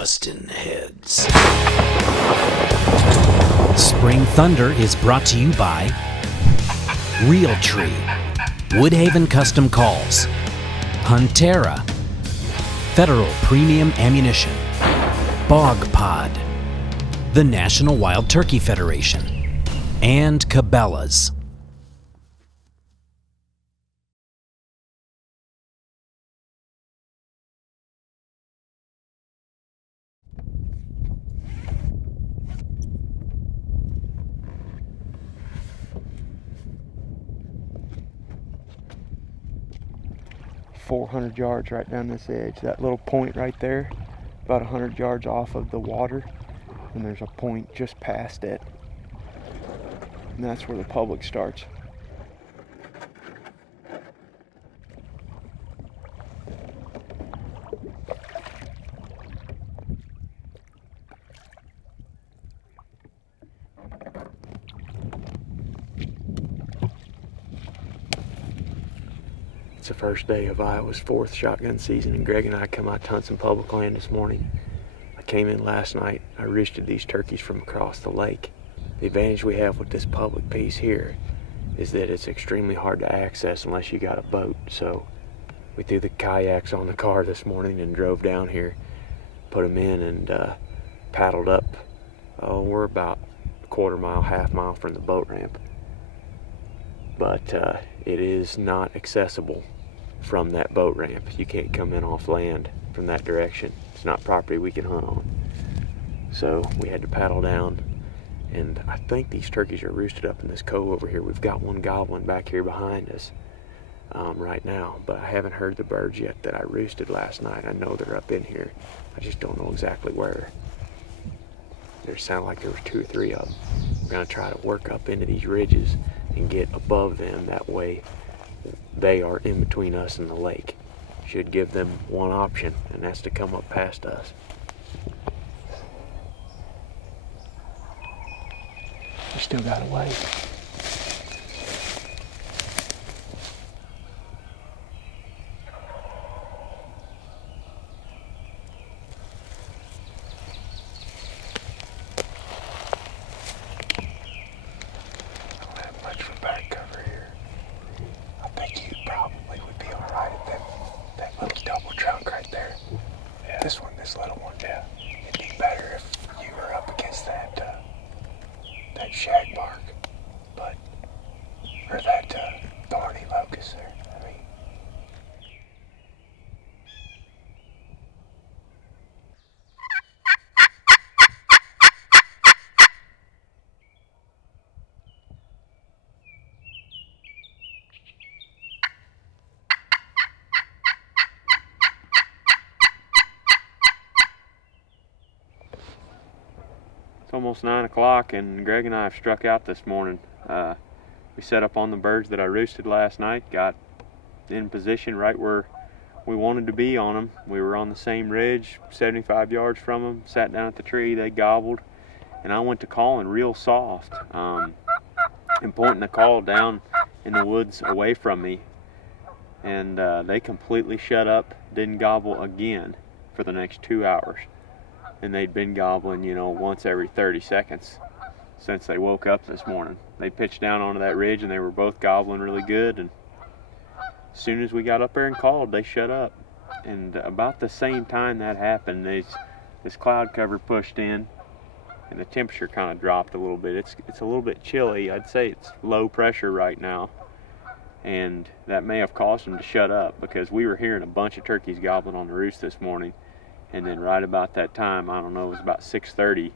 busting heads. Spring Thunder is brought to you by Realtree, Woodhaven Custom Calls, Huntera, Federal Premium Ammunition, Bog Pod, the National Wild Turkey Federation, and Cabela's. .400 yards right down this edge. That little point right there, about 100 yards off of the water, and there's a point just past it, and that's where the public starts. It's the first day of Iowa's 4th shotgun season, and Greg and I come out to hunt some public land this morning. I came in last night. I roosted these turkeys from across the lake. The advantage we have with this public piece here is that it's extremely hard to access unless you got a boat. So we threw the kayaks on the car this morning and drove down here, put them in, and paddled up. Oh, we're about a quarter mile, half mile from the boat ramp. But it is not accessible from that boat ramp. You can't come in off land from that direction. It's not property we can hunt on. So we had to paddle down, and I think these turkeys are roosted up in this cove over here. We've got one gobbling back here behind us right now, but I haven't heard the birds yet that I roosted last night. I know they're up in here. I just don't know exactly where. There sounded like there was 2 or 3 of them. We're gonna try to work up into these ridges and get above them. That way they are in between us and the lake. Should give them one option, and that's to come up past us. We still got a way. This little one, yeah. It'd be better if you were up against that shag bark, but or that thorny locust there. I mean, it's almost 9 o'clock, and Greg and I have struck out this morning. We set up on the birds that I roosted last night, got in position right where we wanted to be on them. We were on the same ridge, 75 yards from them, sat down at the tree, they gobbled, and I went to calling real soft and pointing the call down in the woods away from me, and they completely shut up, didn't gobble again for the next 2 hours. And they'd been gobbling, you know, once every 30 seconds since they woke up this morning. They pitched down onto that ridge and they were both gobbling really good, and as soon as we got up there and called, they shut up. And about the same time that happened, this cloud cover pushed in and the temperature kind of dropped a little bit. It's a little bit chilly. I'd say it's low pressure right now, and that may have caused them to shut up, because we were hearing a bunch of turkeys gobbling on the roost this morning. And then right about that time, I don't know, it was about 6:30,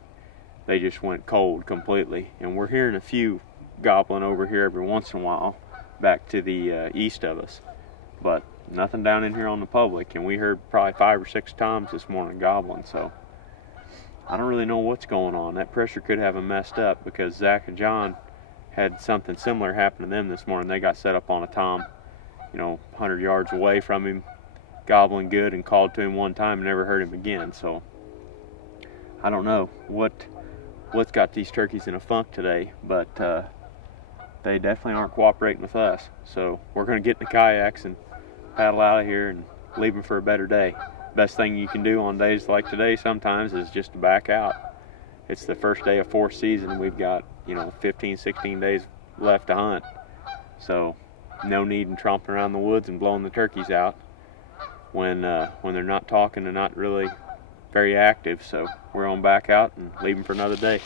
they just went cold completely. And we're hearing a few gobbling over here every once in a while back to the east of us, but nothing down in here on the public. And we heard probably 5 or 6 times this morning gobbling. So I don't really know what's going on. That pressure could have them messed up, because Zach and John had something similar happen to them this morning. They got set up on a tom, you know, 100 yards away from him, gobbling good, and called to him one time and never heard him again. So I don't know what's got these turkeys in a funk today, but they definitely aren't cooperating with us. So we're going to get in the kayaks and paddle out of here and leave them for a better day. best thing you can do on days like today sometimes is just to back out. It's the first day of fourth season. We've got, 15, 16 days left to hunt. So no need in tromping around the woods and blowing the turkeys out when they're not talking and not really very active. So we're on back out and leave them for another day.